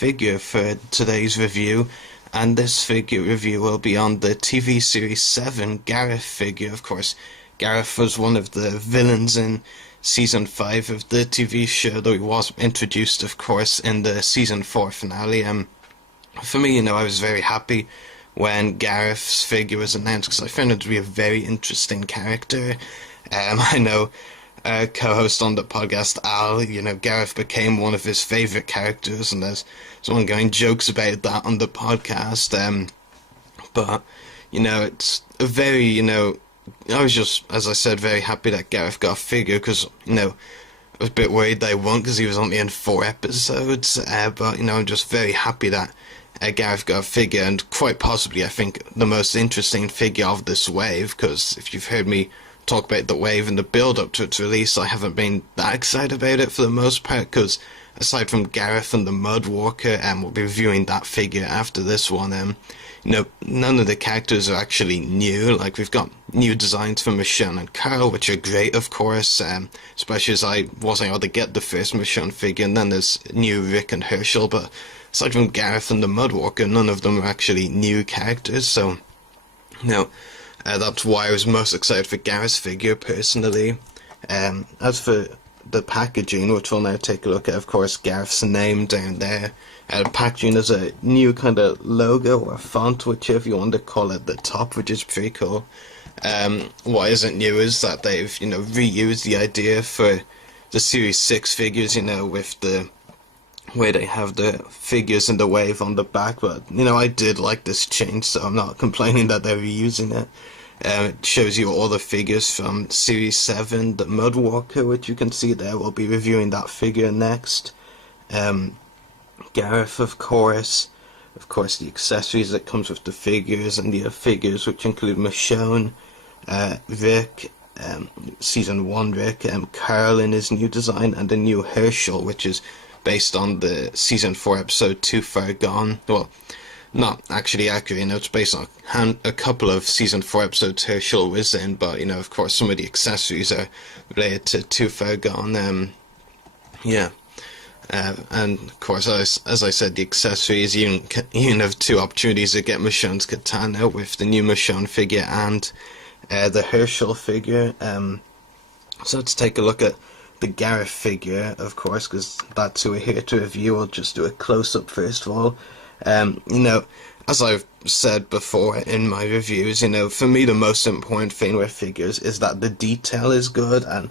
figure for today's review, and this figure review will be on the TV series 7 Gareth figure. Of course, Gareth was one of the villains in season 5 of the TV show, though he was introduced, of course, in the season 4 finale. For me, I was very happy when Gareth's figure was announced because I found it to be a very interesting character. I know co-host on the podcast, Al, Gareth became one of his favourite characters, and there's someone going jokes about that on the podcast. But, it's a very, I was just, as I said, very happy that Gareth got a figure because, I was a bit worried that he won't because he was only in 4 episodes. But, I'm just very happy that Gareth got a figure, and quite possibly, I think, the most interesting figure of this wave, because if you've heard me talk about the wave and the build-up to its release, I haven't been that excited about it for the most part, because aside from Gareth and the Mudwalker, we'll be reviewing that figure after this one. None of the characters are actually new. Like, we've got new designs for Michonne and Carl, which are great, of course, especially as I wasn't able to get the first Michonne figure, and then there's new Rick and Herschel, but aside from Gareth and the Mudwalker, none of them are actually new characters, so, that's why I was most excited for Gareth's figure, personally. As for the packaging, which we'll now take a look at, of course, Gareth's name down there. The packaging is a new kind of logo or font, whichever you want to call it, at the top, which is pretty cool. What isn't new is that they've, reused the idea for the Series 6 figures, with the way they have the figures in the wave on the back, but I did like this change, so I'm not complaining that they're reusing it. It shows you all the figures from Series 7, the Mudwalker, which you can see there. We'll be reviewing that figure next. Gareth, of course, the accessories that comes with the figures, and the figures which include Michonne, Rick, Season 1 Rick, Carl in his new design, and the new Herschel, which is based on the Season 4 episode Too Far Gone. Well, not actually accurate, it's based on a couple of Season 4 episodes Herschel was in, but, of course, some of the accessories are related to Too Far Gone. And, of course, as I said, the accessories, you have 2 opportunities to get Michonne's katana with the new Michonne figure and the Herschel figure. So let's take a look at the Gareth figure, of course, because that's who we're here to review. I'll just do a close-up first of all. As I've said before in my reviews, for me the most important thing with figures is that the detail is good, and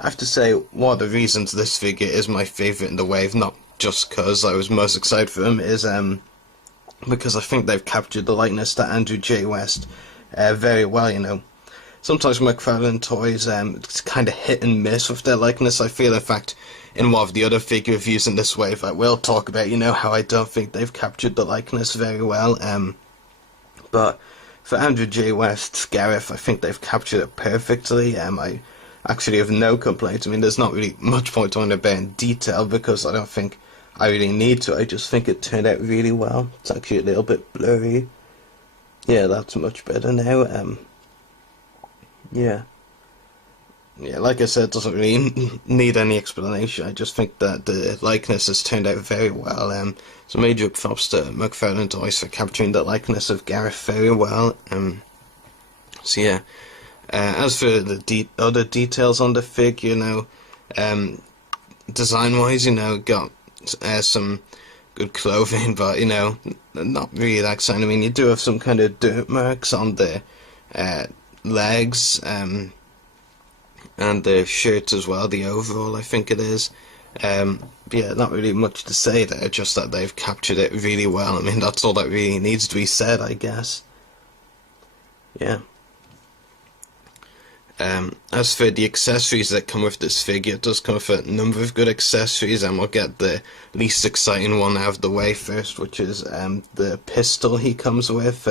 I have to say one of the reasons this figure is my favourite in the wave, not just because I was most excited for him, is because I think they've captured the likeness to Andrew J. West very well, Sometimes McFarlane toys, it's kind of hit and miss with their likeness. I feel, in fact, in one of the other figure reviews in this wave, I will talk about, how I don't think they've captured the likeness very well. But for Andrew J. West's Gareth, I think they've captured it perfectly. I actually have no complaints. I mean, there's not really much point on about in detail because I don't think I really need to. I just think it turned out really well. It's actually a little bit blurry. Yeah, that's much better now. Yeah, like I said, it doesn't really need any explanation. I just think that the likeness has turned out very well. So major props to McFarlane Toys for capturing the likeness of Gareth very well. So yeah, as for the other details on the figure, design-wise, got some good clothing, but not really that exciting. I mean, you do have some kind of dirt marks on the legs, and the shirt as well, the overall, I think it is. Yeah, not really much to say there, just that they've captured it really well. I mean, that's all that really needs to be said, I guess. Yeah. As for the accessories that come with this figure, it does come with a number of good accessories, and we'll get the least exciting one out of the way first, which is the pistol he comes with.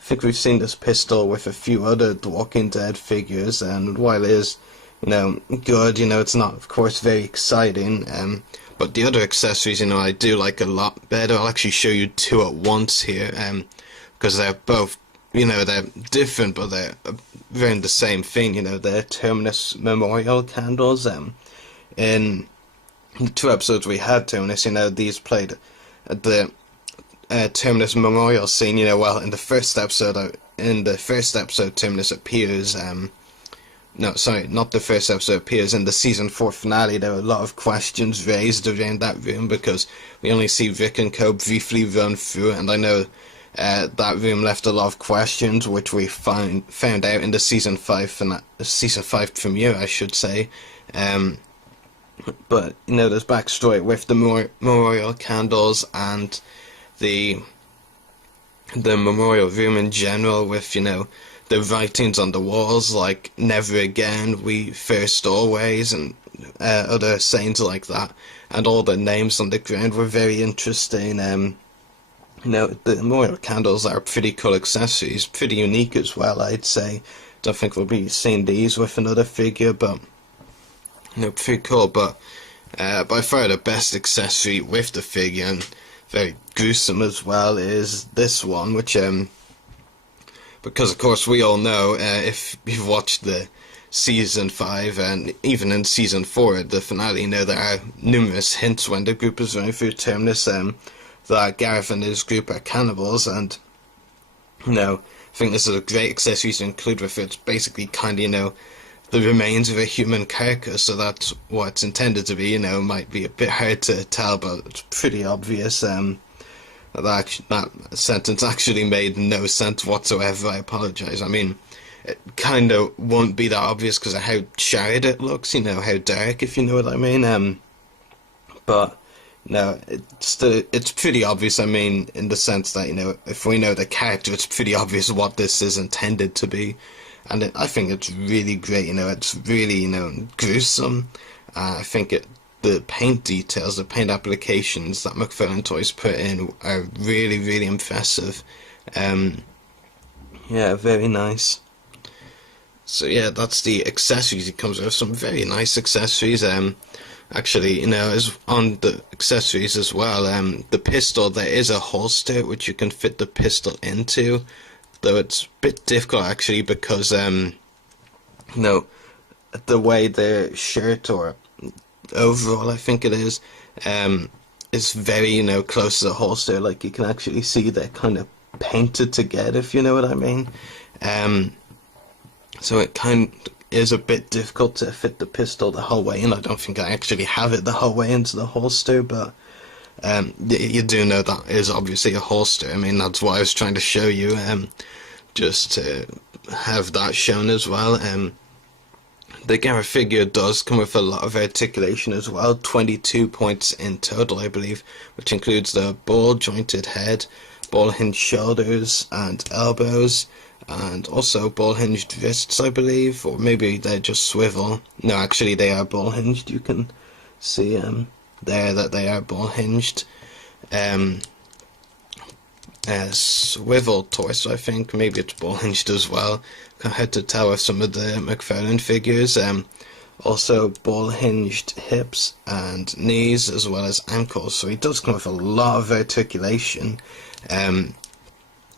I think we've seen this pistol with a few other The Walking Dead figures, and while it is, good, it's not, of course, very exciting, but the other accessories, I do like a lot better. I'll actually show you 2 at once here, because they're both, they're different, but they're very the same thing, they're Terminus memorial candles. In the 2 episodes we had Terminus, these played at the Terminus memorial scene, you know, well, in the first episode, Terminus appears. No, sorry, not the first episode appears. In the season 4 finale, there were a lot of questions raised around that room because we only see Rick and Co briefly run through it, and I know that room left a lot of questions, which we found out in the season 5 premiere, I should say. But you know, there's backstory with the memorial candles and the memorial room in general, with, you know, the writings on the walls like "Never Again," "We First Always," and other sayings like that, and all the names on the ground were very interesting. You know, the memorial candles are pretty cool accessories, pretty unique as well, I'd say. Don't think we'll be seeing these with another figure, but you know, pretty cool. But by far the best accessory with the figure, and very gruesome as well, is this one, which because of course we all know, if you've watched the season 5 and even in season 4, the finale, you know, there are numerous hints when the group is running through Terminus that Gareth and his group are cannibals, and you know, I think this is a great accessory to include with it. It's basically kind of, you know, the remains of a human carcass, so that's what it's intended to be. You know, it might be a bit hard to tell, but it's pretty obvious. That sentence actually made no sense whatsoever. I apologise. I mean, it kind of won't be that obvious because of how charred it looks, you know, how dark, if you know what I mean. But no, it's pretty obvious. I mean, in the sense that, you know, if we know the character, it's pretty obvious what this is intended to be. And I think it's really great, you know, it's really, you know, gruesome. I think the paint details, the paint applications that McFarlane Toys put in are really, really impressive. Yeah, very nice. So yeah, that's the accessories. It comes with some very nice accessories. Actually, you know, as on the accessories as well, the pistol, there is a holster which you can fit the pistol into, though it's a bit difficult actually because, you know, the way the shirt or overall, I think it is very, you know, close to the holster. Like, you can actually see they're kind of painted together, if you know what I mean. So it kind of is a bit difficult to fit the pistol the whole way in. I don't think I actually have it the whole way into the holster, but you do know that is obviously a holster. I mean, that's what I was trying to show you, just to have that shown as well. The Gareth figure does come with a lot of articulation as well, 22 points in total, I believe, which includes the ball-jointed head, ball-hinged shoulders and elbows, and also ball-hinged wrists, I believe, or maybe they're just swivel. No, actually they are ball-hinged. You can see there that they are ball-hinged. Swivel torso, I think, maybe it's ball-hinged as well. I had to tell with some of the McFarlane figures. Also ball-hinged hips and knees, as well as ankles, so he does come with a lot of articulation,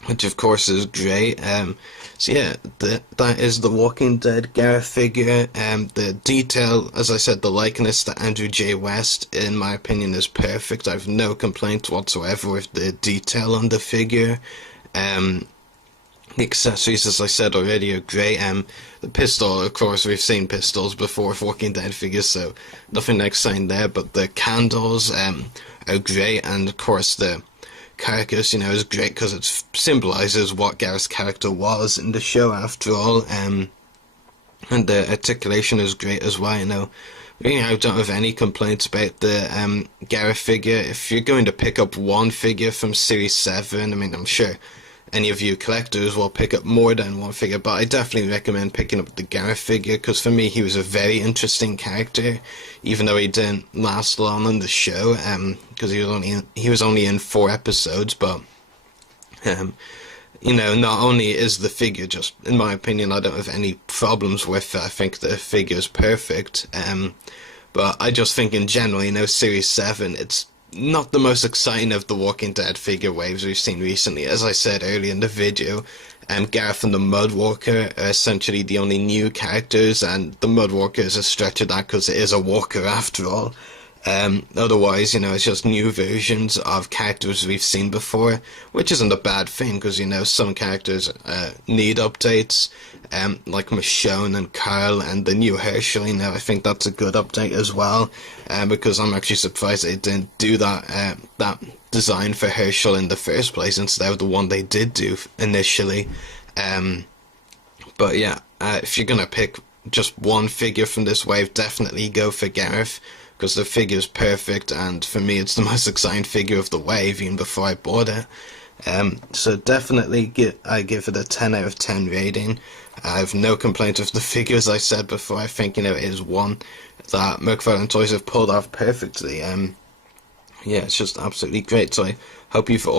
which of course is great. So yeah, that is the Walking Dead Gareth figure. The detail, as I said, the likeness to Andrew J. West, in my opinion, is perfect. I have no complaints whatsoever with the detail on the figure. The accessories, as I said already, are great. The pistol, of course, we've seen pistols before with Walking Dead figures, so nothing exciting there, but the candles are great, and of course the carcass, you know, is great because it symbolises what Gareth's character was in the show, after all, and the articulation is great as well, you know. Really, I don't have any complaints about the Gareth figure. If you're going to pick up one figure from Series 7, I mean, I'm sure any of you collectors will pick up more than one figure, but I definitely recommend picking up the Gareth figure, because for me he was a very interesting character, even though he didn't last long on the show, because he was only in 4 episodes, but you know, not only is the figure just, in my opinion, I don't have any problems with it, I think the figure is perfect, but I just think in general, you know, Series 7, it's not the most exciting of the Walking Dead figure waves we've seen recently. As I said earlier in the video, Gareth and the Mudwalker are essentially the only new characters, and the Mudwalker is a stretch of that because it is a walker after all. Otherwise, it's just new versions of characters we've seen before, which isn't a bad thing because, some characters need updates, like Michonne and Carl and the new Herschel. I think that's a good update as well, because I'm actually surprised they didn't do that design for Herschel in the first place instead of the one they did do initially. But yeah, if you're gonna pick just one figure from this wave, definitely go for Gareth, because the figure's perfect, and for me it's the most exciting figure of the wave, even before I bought it. So definitely I give it a 10 out of 10 rating. I have no complaints with the figure, as I said before. I think, it is one that McFarlane Toys have pulled off perfectly. Yeah, it's just absolutely great, so I hope you've all